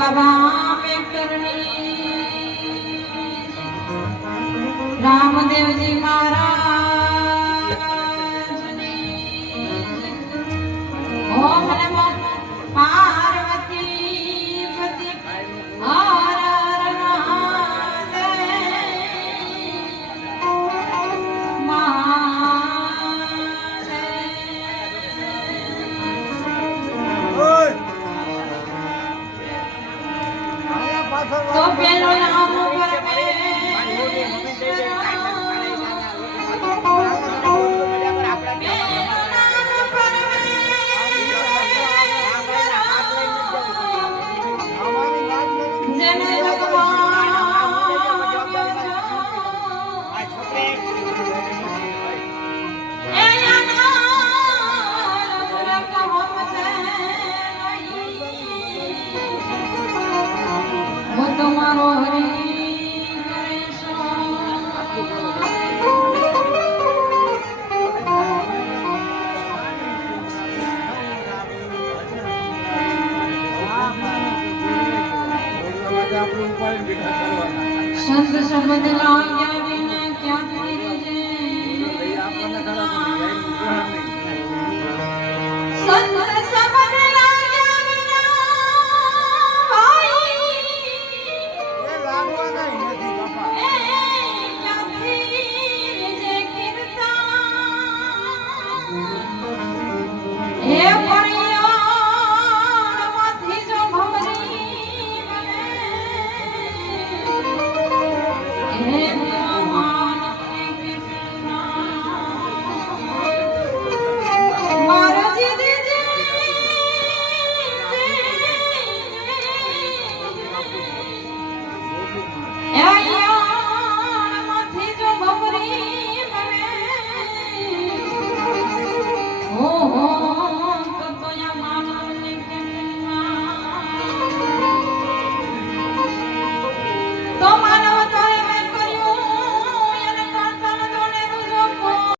બાબા આંબેડકરની રામદેવજી મહારાજની તો પેલો નામ તમારો Shanti Shambhu Nalaya Vinay Amém.